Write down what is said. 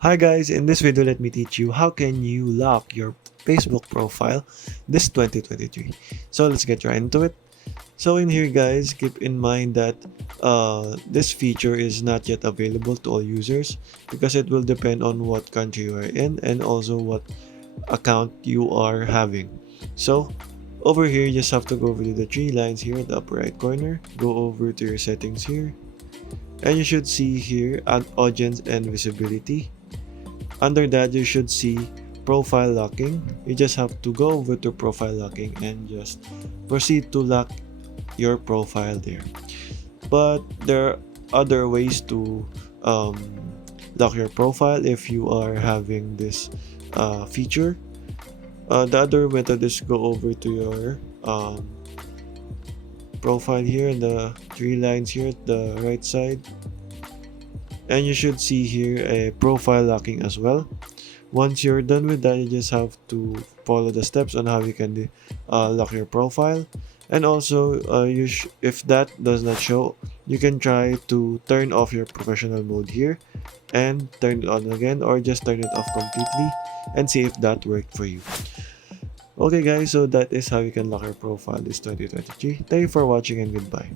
Hi guys, in this video let me teach you how can you lock your Facebook profile this 2023. So let's get right into it. So in here guys, keep in mind that this feature is not yet available to all users because it will depend on what country you are in and also what account you are having. So over here you just have to go over to the three lines here at the upper right corner, go over to your settings here, and you should see here add audience and visibility. Under that, you should see profile locking. You just have to go over to profile locking and just proceed to lock your profile there. But there are other ways to um, lock your profile if you are having this feature. The other method is go over to your profile here in the three lines here at the right side, and you should see here a profile locking as well. Once you're done with that, you just have to follow the steps on how you can lock your profile. And also, if that does not show, you can try to turn off your professional mode here and turn it on again, or just turn it off completely and see if that worked for you. Okay guys, so that is how you can lock your profile this 2023. Thank you for watching and goodbye.